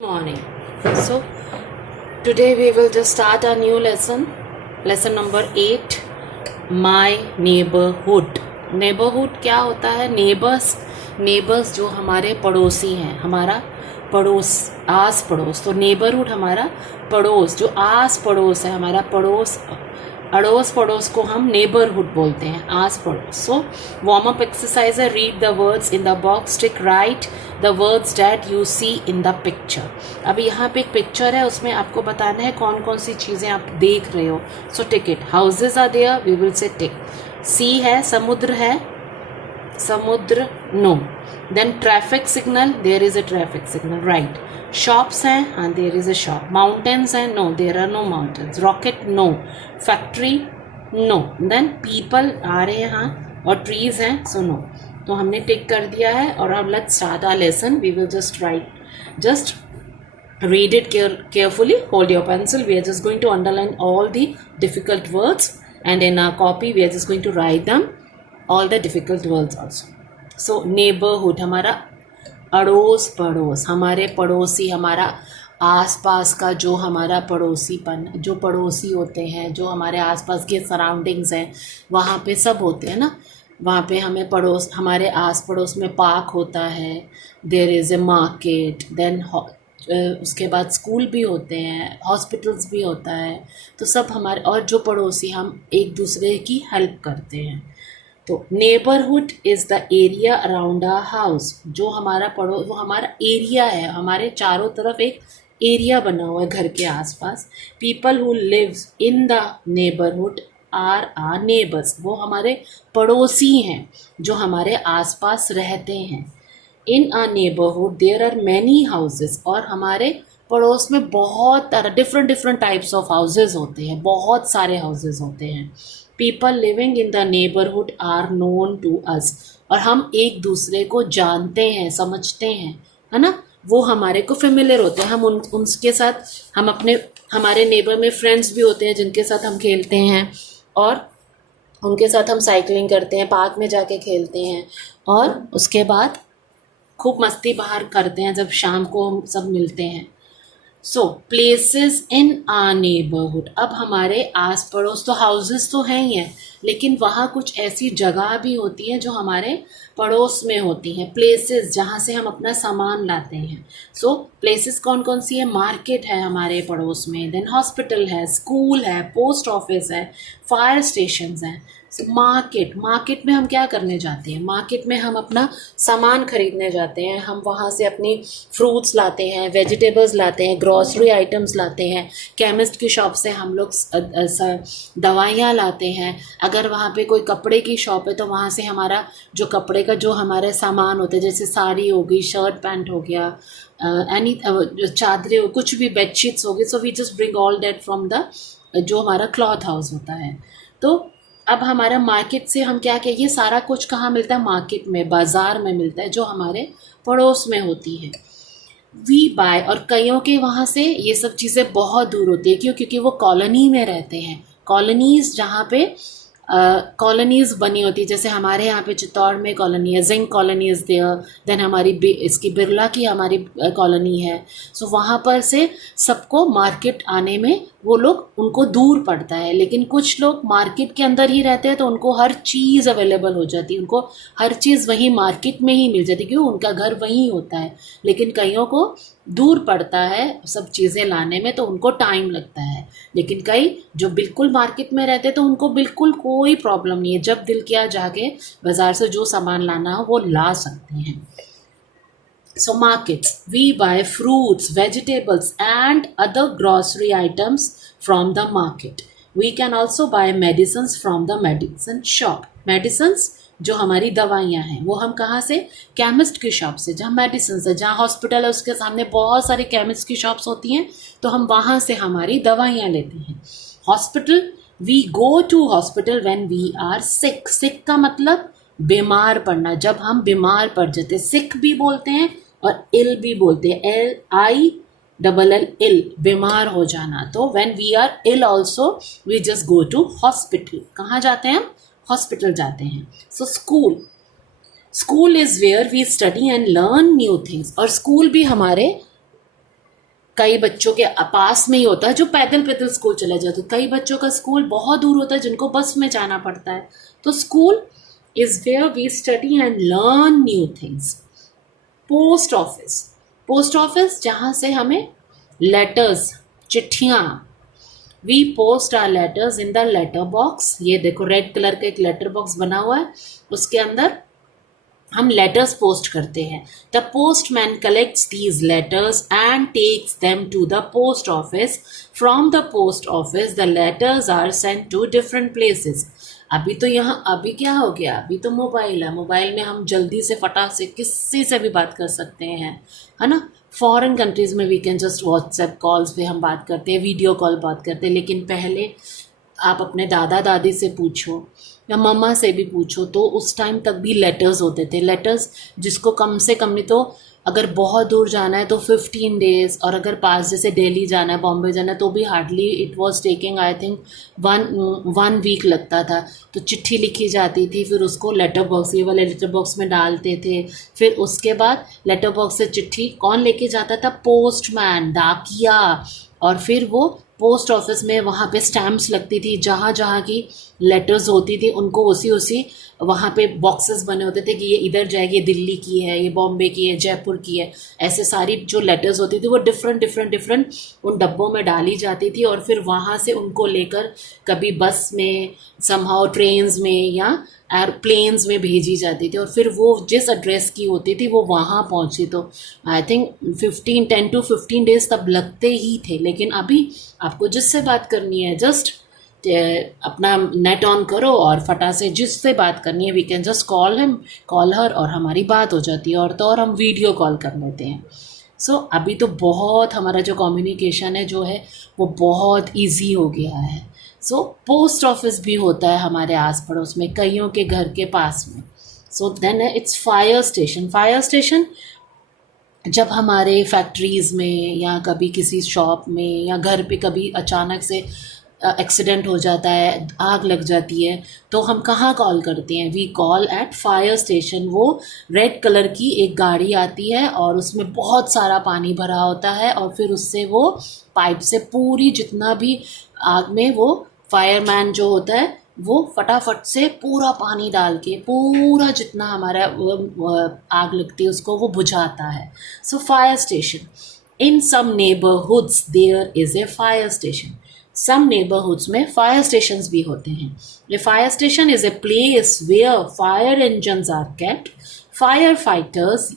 Morning. So today we will just start a new lesson number 8, my neighborhood. Neighborhood क्या होता है? Neighbours जो हमारे पड़ोसी हैं, हमारा पड़ोस, आस पड़ोस. तो नेबरहुड हमारा पड़ोस, जो आस पड़ोस है, हमारा पड़ोस, अड़ोस पड़ोस को हम नेबरहुड बोलते हैं, आस पड़ोस. सो वार्म अप एक्सरसाइज है. Read the words in the box, tick right the words that you see in the picture. अभी यहाँ पे एक पिक्चर है, उसमें आपको बताना है कौन कौन सी चीज़ें आप देख रहे हो. So tick it. Houses are there, we will say tick. Sea है, समुद्र है, समुद्र, no. Then traffic signal, there is a traffic signal, right. Shops हैं, हाँ, there is a shop. Mountains हैं, no, there are no mountains. Rocket, no. Factory, no. Then people आ रहे हैं, हाँ, और ट्रीज हैं, सो नो. तो हमने टिक कर दिया है. और अब let's start our lesson. We will just write, just read it carefully. Hold your pencil. We are just going to underline all the difficult words, and in our copy we are just going to write them all the difficult words also. So neighborhood हमारा अड़ोस पड़ोस, हमारे पड़ोसी, हमारा आसपास का जो हमारा पड़ोसीपन, जो पड़ोसी होते हैं, जो हमारे आसपास के सराउंडिंग्स हैं, वहाँ पे सब होते हैं ना. वहाँ पे हमें पड़ोस, हमारे आस पड़ोस में पार्क होता है, there is a market, then उसके बाद स्कूल भी होते हैं, हॉस्पिटल्स भी होता है. तो सब हमारे, और जो पड़ोसी, हम एक दूसरे की हेल्प करते हैं. तो neighbourhood is the area around our house. जो हमारा पड़ोस, वो हमारा एरिया है, हमारे चारों तरफ एक एरिया बना हुआ है घर के आसपास. People who lives in the neighbourhood are our neighbours. वो हमारे पड़ोसी हैं जो हमारे आसपास रहते हैं. In a neighbourhood there are many houses. और हमारे पड़ोस में बहुत तरह, डिफरेंट टाइप्स ऑफ हाउसेस होते हैं, बहुत सारे हाउसेस होते हैं. People living in the neighbourhood are known to us. और हम एक दूसरे को जानते हैं, समझते हैं, है ना. वो हमारे को फेमिलियर होते हैं. हम उनके साथ, हम अपने, हमारे नेबर में फ्रेंड्स भी होते हैं जिनके साथ हम खेलते हैं, और उनके साथ हम साइकिलिंग करते हैं, पार्क में जाके खेलते हैं, और उसके बाद खूब मस्ती बाहर करते हैं जब शाम को हम सब मिलते हैं. सो प्लेसेस इन आवर नेबरहुड. अब हमारे आस पड़ोस तो हाउसेस तो हैं ही हैं, लेकिन वहाँ कुछ ऐसी जगह भी होती हैं जो हमारे पड़ोस में होती हैं. प्लेसेस जहाँ से हम अपना सामान लाते हैं. सो प्लेसेस कौन कौन सी है? मार्केट है हमारे पड़ोस में, देन हॉस्पिटल है, स्कूल है, पोस्ट ऑफिस है, फायर स्टेशंस हैं. मार्केट में हम क्या करने जाते हैं? मार्केट में हम अपना सामान खरीदने जाते हैं. हम वहाँ से अपनी फ्रूट्स लाते हैं, वेजिटेबल्स लाते हैं, ग्रॉसरी आइटम्स लाते हैं. केमिस्ट की शॉप से हम लोग दवाइयाँ लाते हैं. अगर वहाँ पे कोई कपड़े की शॉप है तो वहाँ से हमारा जो कपड़े का जो हमारे सामान होते हैं, जैसे साड़ी हो गई, शर्ट पैंट हो गया, एनी चादरें, कुछ भी, बेडशीट्स हो गई. So we just bring all that from the, जो हमारा क्लॉथ हाउस होता है. तो अब हमारा मार्केट से हम क्या कहें, ये सारा कुछ कहाँ मिलता है? मार्केट में, बाज़ार में मिलता है, जो हमारे पड़ोस में होती है. We buy. और कईयों के वहाँ से ये सब चीज़ें बहुत दूर होती है. क्यों? क्योंकि वो कॉलोनी में रहते हैं. कॉलोनीज़, जहाँ पे कॉलोनीज़ बनी होती है, जैसे हमारे यहाँ पे चित्तौड़ में कॉलोनी है, zinc colony is there. Then हमारी इसकी बिरला की हमारी कॉलोनी है. सो वहाँ पर से सबको मार्केट आने में वो लोग, उनको दूर पड़ता है. लेकिन कुछ लोग मार्केट के अंदर ही रहते हैं, तो उनको हर चीज़ अवेलेबल हो जाती है, उनको हर चीज़ वहीं मार्केट में ही मिल जाती है, क्यों? उनका घर वहीं होता है. लेकिन कईयों को दूर पड़ता है सब चीज़ें लाने में, तो उनको टाइम लगता है. लेकिन कई जो बिल्कुल मार्केट में रहते हैं, तो उनको बिल्कुल कोई प्रॉब्लम नहीं है. जब दिल किया जाके बाज़ार से जो सामान लाना हो वो ला सकते हैं. So markets, we buy fruits, vegetables and other grocery items from the market. We can also buy medicines from the medicine shop. Medicines, जो हमारी दवाइयाँ हैं, वो हम कहाँ से? केमिस्ट की शॉप से. जहाँ मेडिसिन है, जहाँ हॉस्पिटल है, उसके सामने बहुत सारी केमिस्ट की शॉप्स होती हैं, तो हम वहाँ से हमारी दवाइयाँ लेते हैं. Hospital, we go to hospital when we are sick. Sick का मतलब बीमार पड़ना, जब हम बीमार पड़ जाते हैं. सिक भी बोलते हैं और इल भी बोलते हैं, LILL, इल, बीमार हो जाना. तो when we are ill also we just go to hospital. कहाँ जाते हैं हम? हॉस्पिटल जाते हैं. So school is where we study and learn new things. और स्कूल भी हमारे कई बच्चों के पास में ही होता है जो पैदल पैदल स्कूल चले जाते, कई बच्चों का स्कूल बहुत दूर होता है जिनको बस में जाना पड़ता है। तो school is where we study and learn new things. Post office, post office जहाँ से हमें लेटर्स, चिट्ठियाँ, we post our letters in the letter box. ये देखो रेड कलर का एक लेटर बॉक्स बना हुआ है, उसके अंदर हम लेटर्स पोस्ट करते हैं। The postman collects these letters and takes them to the post office. From the post office the letters are sent to different places. अभी तो यहाँ अभी क्या हो गया, अभी तो मोबाइल है, मोबाइल में हम जल्दी से फटाक से किसी से भी बात कर सकते हैं, है ना। फॉरेन कंट्रीज़ में we can just WhatsApp calls पे हम बात करते हैं, वीडियो कॉल बात करते हैं। लेकिन पहले आप अपने दादा दादी से पूछो या मम्मा से भी पूछो तो उस टाइम तक भी लेटर्स होते थे। लेटर्स जिसको कम से कम नहीं तो अगर बहुत दूर जाना है तो 15 डेज़, और अगर पास जैसे दिल्ली जाना है, बॉम्बे जाना है तो भी hardly it was taking I think one week लगता था। तो चिट्ठी लिखी जाती थी, फिर उसको लेटर बॉक्स, ये वाले लेटर बॉक्स में डालते थे। फिर उसके बाद लेटर बॉक्स से चिट्ठी कौन लेके जाता था, पोस्टमैन, डाकिया। और फिर वो पोस्ट ऑफिस में वहाँ पे स्टैम्प्स लगती थी, जहाँ जहाँ की लेटर्स होती थी उनको उसी वहाँ पे बॉक्सेस बने होते थे कि ये इधर जाएगी, ये दिल्ली की है, ये बॉम्बे की है, जयपुर की है। ऐसे सारी जो लेटर्स होती थी वो डिफरेंट उन डब्बों में डाली जाती थी, और फिर वहाँ से उनको लेकर कभी बस में, समहाउ ट्रेन्स में या एयरप्लेन्स में भेजी जाती थी, और फिर वो जिस एड्रेस की होती थी वो वहाँ पहुँची। तो आई थिंक 10 to 15 डेज़ तब लगते ही थे। लेकिन अभी आपको जिससे बात करनी है जस्ट अपना नेट ऑन करो और फटा से जिससे बात करनी है we can just call him, call her, और हमारी बात हो जाती है। और तो और हम वीडियो कॉल कर लेते हैं। सो अभी तो बहुत हमारा जो कम्युनिकेशन है जो है वो बहुत इजी हो गया है। सो पोस्ट ऑफिस भी होता है हमारे आस पड़ोस में, कईयों के घर के पास में। So then it's fire station. Fire station जब हमारे फैक्ट्रीज़ में या कभी किसी शॉप में या घर पे कभी अचानक से एक्सीडेंट हो जाता है, आग लग जाती है, तो हम कहाँ कॉल करते हैं, we call at fire station. वो रेड कलर की एक गाड़ी आती है और उसमें बहुत सारा पानी भरा होता है, और फिर उससे वो पाइप से पूरी जितना भी आग में वो फायरमैन जो होता है वो फटाफट से पूरा पानी डाल के पूरा जितना हमारा आग लगती है उसको वो बुझाता है। So fire station, in some neighbourhoods there is a fire station. Some neighbourhoods में फायर स्टेशंस भी होते हैं। A fire station is a place where fire engines are kept. Firefighters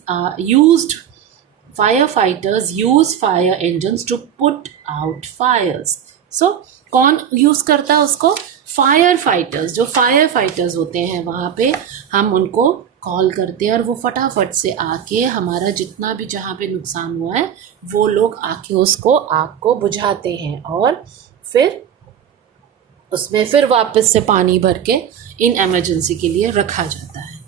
use fire engines to put out fires. So कौन use करता है उसको, fire fighters. जो fire fighters होते हैं वहाँ पे हम उनको कॉल करते हैं और वो फटाफट से आके हमारा जितना भी जहाँ पे नुकसान हुआ है वो लोग आके उसको आग को बुझाते हैं, और फिर उसमें फिर वापस से पानी भर के इन एमरजेंसी के लिए रखा जाता है।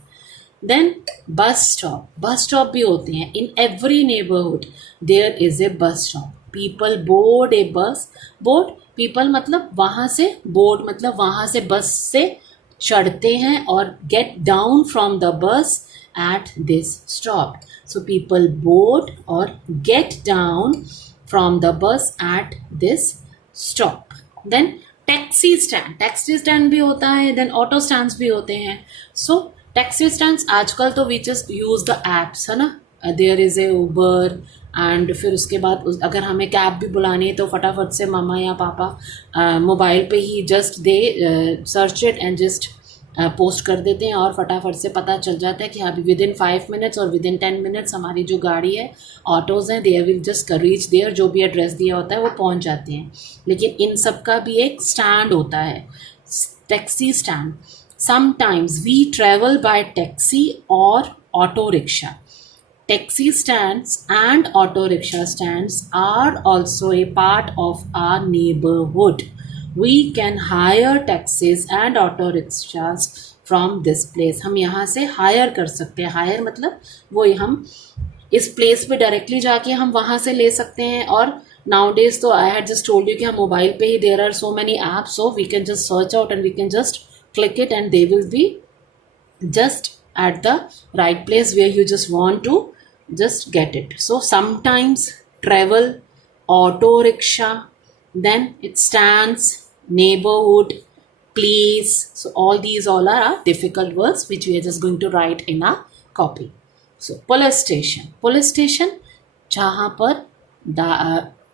Then bus stop, bus stop भी होते हैं। In every neighbourhood there is a bus stop. People board ए बस। बोर्ड, पीपल मतलब वहाँ से, बोर्ड मतलब वहाँ से बस से चढ़ते हैं और get down from the bus at this stop. So people board और get down from the bus at this stop. Then taxi stand, taxi stand भी होता है। देन ऑटो स्टैंड्स भी होते हैं। सो टैक्सी स्टैंड्स आजकल तो we just use the apps, है ना, there is a Uber, and फिर उसके बाद अगर हमें कैब भी बुलानी है तो फटाफट से मामा या पापा मोबाइल पे ही just they search it and just post कर देते हैं, और फटाफट से पता चल जाता है कि अभी विदिन 5 मिनट्स और विदिन 10 मिनट्स हमारी जो गाड़ी है, ऑटोज़ हैं, they will just reach there, जो भी एड्रेस दिया होता है वो पहुंच जाते हैं। लेकिन इन सब का भी एक स्टैंड होता है, taxi stand. Sometimes we travel by taxi और auto rickshaw. Taxi stands and auto rickshaw stands are also a part of our neighborhood. We can hire taxis and auto rickshaws from this place. हम यहाँ से hire कर सकते हैं। hire मतलब वो हम इस place पे directly जाके हम वहाँ से ले सकते हैं। और nowadays तो I had just told you कि हम मोबाइल पे ही there are so many apps, so we can just search out and we can just click it and they will be just at the right place where you just want to just get it. So sometimes travel auto rickshaw, then it stands, neighborhood, please. So all these all are our difficult words which we are just going to write in our copy. So police station. Police station जहाँ पर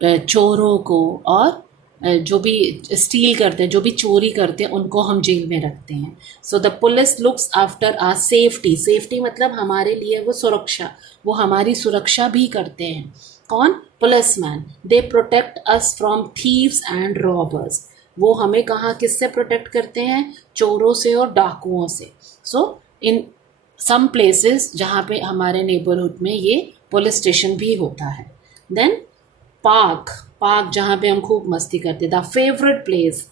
चोरों को और जो भी steel करते हैं, जो भी चोरी करते हैं, उनको हम जेल में रखते हैं. So the police looks after our safety. Safety मतलब हमारे लिए वो सुरक्षा, वो हमारी सुरक्षा भी करते हैं. कौन? Policeman. They protect us from thieves and robbers. वो हमें कहाँ किससे प्रोटेक्ट करते हैं? चोरों से और डाकुओं से. सो इन सम प्लेसेस जहाँ पे हमारे नेबरहुड में ये पुलिस स्टेशन भी होता है. Then park. पार्क जहाँ पे हम खूब मस्ती करते. The favourite place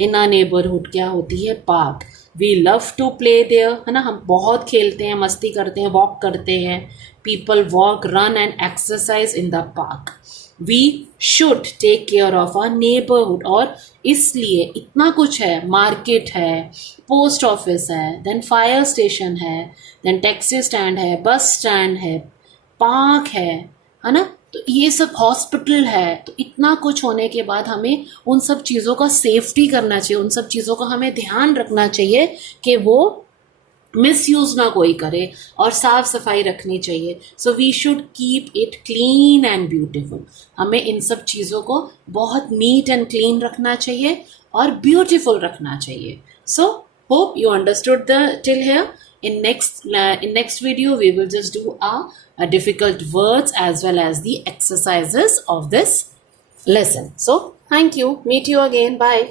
in our neighbourhood क्या होती है? Park. We love to play there, है ना, हम बहुत खेलते हैं, मस्ती करते हैं, वॉक करते हैं. People walk, run and exercise in the park. We should take care of our neighbourhood. और इसलिए इतना कुछ है, मार्केट है, पोस्ट ऑफिस है, देन फायर स्टेशन है, देन टैक्सी स्टैंड है, बस स्टैंड है, पार्क है ना, तो ये सब हॉस्पिटल है. तो इतना कुछ होने के बाद हमें उन सब चीज़ों का सेफ्टी करना चाहिए, उन सब चीज़ों का हमें ध्यान रखना चाहिए कि वो मिसयूज़ ना कोई करे, और साफ सफाई रखनी चाहिए. So we should keep it clean and beautiful. हमें इन सब चीज़ों को बहुत नीट एंड क्लीन रखना चाहिए और ब्यूटीफुल रखना चाहिए. So hope you understood the till here. In next video we will just do a difficult words as well as the exercises of this lesson. So thank you. Meet you again. Bye.